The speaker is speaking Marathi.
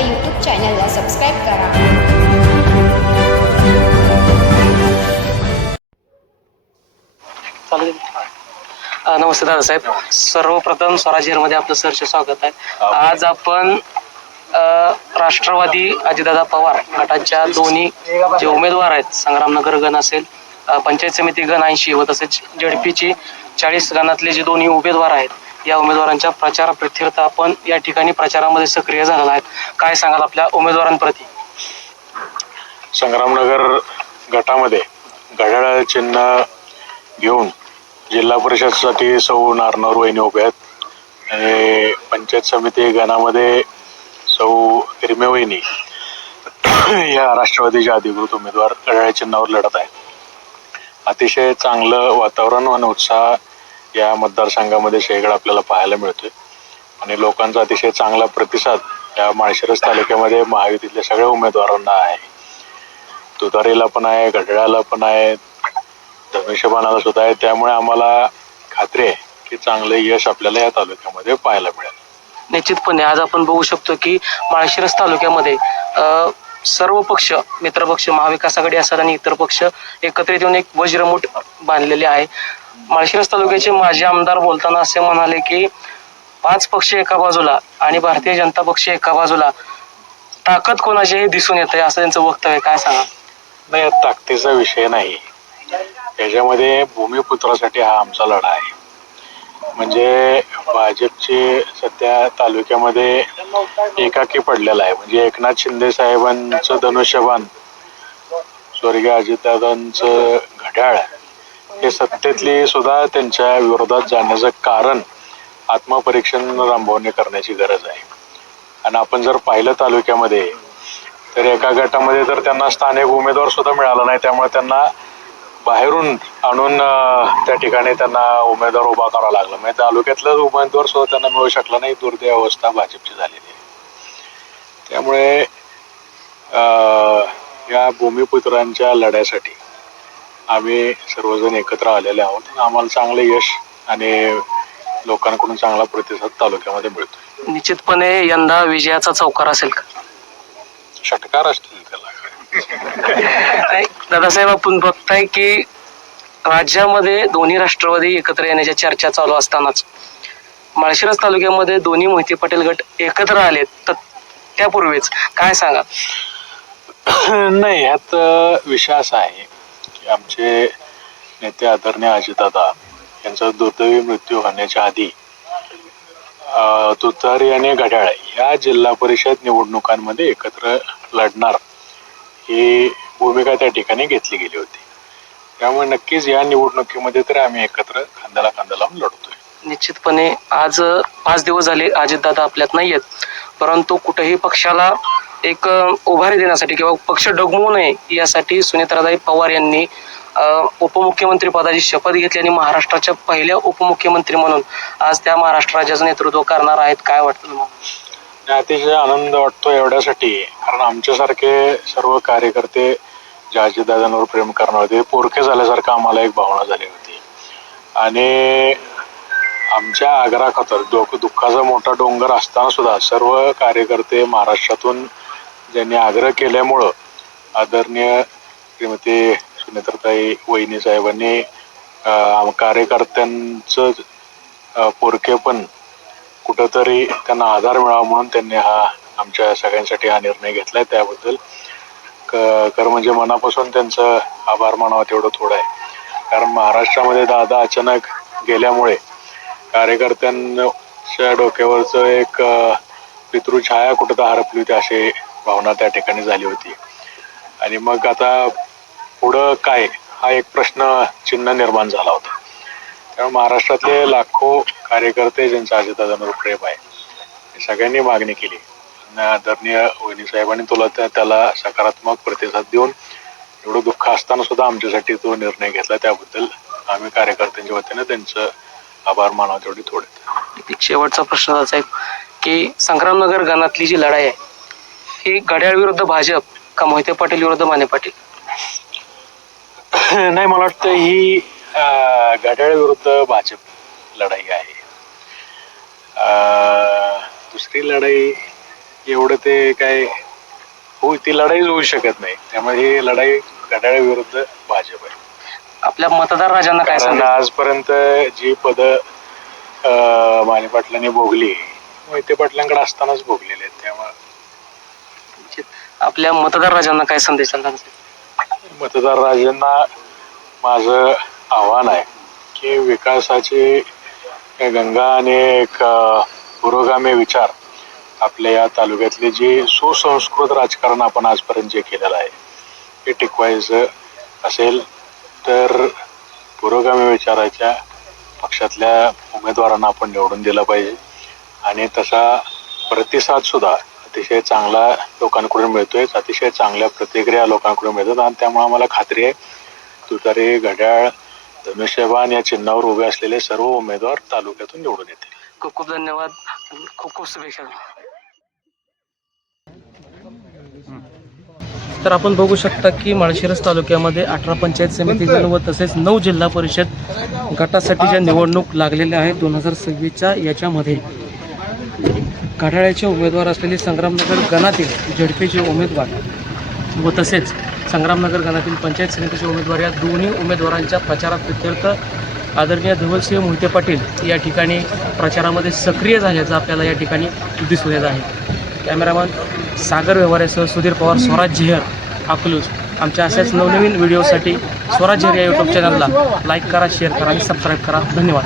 यूट्यूब चॅनलला सबस्क्राईब करा. नमस्ते दादासाहेब. सर्वप्रथम स्वराज्यमध्ये आपलं सरचे स्वागत आहे. आज आपण राष्ट्रवादी अजितदादा पवार गटाच्या दोन्ही जे उमेदवार आहेत, संग्रामनगर गण असेल, पंचायत समिती गण 80 व तसेच झेडपीची 40 गणातले जे दोन्ही उमेदवार आहेत, या उमेदवारांच्या प्रचार प्रीत्यर्थ आपण या ठिकाणी प्रचारामध्ये सक्रिय झालेला आहे. काय सांगाल आपल्या उमेदवारांप्रती? संग्रामनगर गटामध्ये घड्याळ चिन्ह घेऊन जिल्हा परिषदसाठी सौ नारनवर वहिनी उभे आहेत आणि पंचायत समिती गणामध्ये सौ हिरमे वहिनी या राष्ट्रवादीचे अधिकृत उमेदवार घड्याळ चिन्हावर लढत आहे. अतिशय चांगलं वातावरण आणि उत्साह या मतदारसंघामध्ये शेगड आपल्याला पाहायला मिळतोय आणि लोकांचा अतिशय चांगला प्रतिसाद या माळशिरस तालुक्यामध्ये महायुतीतल्या सगळ्या उमेदवारांना आहे. तुतारीला पण आहे, घड्याळाला पण आहे, धनुष्यबाणाला सुद्धा आहे. त्यामुळे आम्हाला खात्री आहे की चांगलं यश आपल्याला या तालुक्यामध्ये पाहायला मिळेल. निश्चितपणे आज आपण बघू शकतो की माळशिरस तालुक्यामध्ये सर्व पक्ष, मित्रपक्ष, महाविकास आघाडी असतात आणि इतर पक्ष एकत्रित येऊन एक वज्रमूठ बांधलेले आहे. माळशिरस तालुक्याचे माजी आमदार बोलताना असे म्हणाले की 5 पक्ष एका बाजूला आणि भारतीय जनता पक्ष एका बाजूला, ताकद कोणाची हे दिसून येत आहे असं त्यांचं वक्तव्य. काय सांगा? नाही, ताकदीचा विषय नाही, याच्यामध्ये भूमिपुत्रासाठी हा आमचा लढा आहे. म्हणजे भाजपचे सध्या तालुक्यामध्ये एकाकी पडलेला आहे. म्हणजे एकनाथ शिंदे साहेबांचं धनुष्यबाण, स्वर्गीय अजितदादांचं घड्याळ हे सत्तेतली सुद्धा त्यांच्या विरोधात जाण्याचं कारण आत्मपरीक्षण रामभाऊने करण्याची गरज आहे. आणि आपण जर पाहिलं तालुक्यामध्ये तर एका गटामध्ये तर त्यांना स्थानिक उमेदवार सुद्धा मिळाला नाही. त्यामुळे त्यांना बाहेरून आणून त्या ठिकाणी त्यांना उमेदवार उभा करावा लागला. म्हणजे तालुक्यातलं उमेदवार सुद्धा त्यांना मिळू शकला नाही. दुर्दैव अवस्था भाजपची झालेली आहे. त्यामुळे या भूमिपुत्रांच्या लढ्यासाठी आम्ही सर्वजण एकत्र आलेले आहोत. आम्हाला चांगलं यश आणि लोकांकडून चांगला प्रतिसाद तालुक्यामध्ये मिळतो. निश्चितपणे यंदा विजयाचा चौकार असेल का? षटकार असतील त्याला. दादासाहेब, आपण बघताय की राज्यामध्ये दोन्ही राष्ट्रवादी एकत्र येण्याच्या चर्चा चालू असतानाच माळशिरस तालुक्यामध्ये दोन्ही मोहिते पाटील गट एकत्र आलेत, तर त्यापूर्वीच काय सांगा? नाही, यात विषय असा आहे की आमचे नेते आदरणीय अजितदादा यांचा दुर्दैवी मृत्यू होण्याच्या आधी तुतारी आणि घड्याळ या जिल्हा परिषद निवडणुकांमध्ये एकत्र लढणार ही भूमिका त्या ठिकाणी घेतली गेली होती. त्यामुळे नक्कीच या निवडणुकीमध्ये तर आम्ही एकत्र खांद्याला खांदा लावून लढतोय. निश्चितपणे आज 5 दिवस झाले अजितदादा आपल्यात नाही आहेत, परंतु कुठेही पक्षाला एक उभारी देण्यासाठी किंवा पक्ष डगमवू नये यासाठी सुनेत्राताई पवार यांनी उपमुख्यमंत्री पदाची शपथ घेतली आणि महाराष्ट्राच्या पहिल्या उपमुख्यमंत्री म्हणून आज त्या महाराष्ट्र राज्याचं नेतृत्व करणार आहेत. काय वाटतं तुम्हाला? अतिशय आनंद वाटतो एवढ्यासाठी, कारण आमच्यासारखे सर्व कार्यकर्ते जे अजितदादांवर प्रेम करणार होते, पोरके झाल्यासारखं आम्हाला एक भावना झाली होती. आणि आमच्या आग्रहाखातर दुःखाचा मोठा डोंगर असताना सुद्धा सर्व कार्यकर्ते महाराष्ट्रातून ज्यांनी आग्रह केल्यामुळं आदरणीय श्रीमती सुनेत्राताई वहिनी साहेबांनी कार्यकर्त्यांचं पोरकेपण कुठंतरी त्यांना आधार मिळावा म्हणून त्यांनी आमच्या सगळ्यांसाठी हा निर्णय घेतलाय. त्याबद्दल खरं म्हणजे मनापासून त्यांचं आभार मानावं तेवढं थोडं आहे. कारण महाराष्ट्रामध्ये दादा अचानक गेल्यामुळे कार्यकर्त्यांच्या डोक्यावरचं एक पितृछाया कुठं हरपली होती अशी भावना त्या ठिकाणी झाली होती. आणि मग आता पुढं काय हा एक प्रश्न चिन्ह निर्माण झाला होता. त्यामुळे महाराष्ट्रातले लाखो कार्यकर्ते ज्यांचं अजितदादांवर प्रेम आहे सगळ्यांनी मागणी केली. आदरणीय वहिनी साहेबांनी त्याला सकारात्मक प्रतिसाद देऊन एवढं दुःख असताना सुद्धा आमच्यासाठी तो निर्णय घेतला. त्याबद्दल आम्ही कार्यकर्त्यांच्या वतीनं त्यांचं आभार मानावं तेवढी थोडे. एक शेवटचा प्रश्न असा आहे की संग्रामनगर गणातली जी लढाई आहे ही घड्याळ विरुद्ध भाजप का मोहिते पाटील विरुद्ध माने पाटील? नाही, मला वाटतं ही घड्याळ विरुद्ध भाजप लढाई आहे. दुसरी लढाई एवढं ते काय ती लढाई होऊ शकत नाही. त्यामुळे ही लढाई घड्याळ विरुद्ध भाजप आहे. आपल्या मतदार राजांना काय कारण संदेश आजपर्यंत जी पदं माने पाटलांनी भोगली मोहिते पाटलांकडे असतानाच भोगलेले आहेत. त्यामुळे आपल्या मतदार राजांना काय संदेश द्याल? मतदार राजांना माझं आव्हान आहे की विकासाची गंगा आणि एक पुरोगामी विचार आपल्या या तालुक्यातले जे सुसंस्कृत राजकारण आपण आजपर्यंत जे केलेलं आहे हे टिकवायचं असेल तर पुरोगामी विचाराच्या पक्षातल्या उमेदवारांना आपण निवडून दिलं पाहिजे. आणि तसा प्रतिसाद सुद्धा अतिशय चांगला लोकांकडून मिळतोय. अतिशय चांगल्या प्रतिक्रिया लोकांकडून मिळतात आणि त्यामुळे आम्हाला खात्री आहे तुतारी, घड्याळ, धनुष्यबाण या चिन्हावर उभे असलेले सर्व उमेदवार तालुक्यातून निवडून येतील. खूप खूप धन्यवाद. खूप खूप शुभेच्छा. तर आपण बघू शकता की माळशिरस तालुक्यामध्ये 18 पंचायत समितीच्या व तसेच 9 जिल्हा परिषद गटासाठीच्या निवडणूक लागलेल्या आहेत 2026च्या. याच्यामध्ये घड्याळाचे उमेदवार असलेले संग्रामनगर गणातील झडपीचे उमेदवार व तसेच संग्रामनगर गणातील पंचायत समितीचे उमेदवार या दोन्ही उमेदवारांच्या प्रचाराप्रित्यर्थ आदरणीय धवलसिंह मोहिते पाटील या ठिकाणी प्रचारामध्ये सक्रिय झाल्याचं आपल्याला या ठिकाणी दिसून येत आहे. कॅमेरामन सागर व्यवहारेसह सुधीर पवार, स्वराज झेहर, अकलूज. आमच्या अशाच नवनवीन व्हिडिओसाठी स्वराज झेहर या यूट्यूब चॅनलला लाईक करा, शेअर करा आणि सबस्क्राईब करा. धन्यवाद.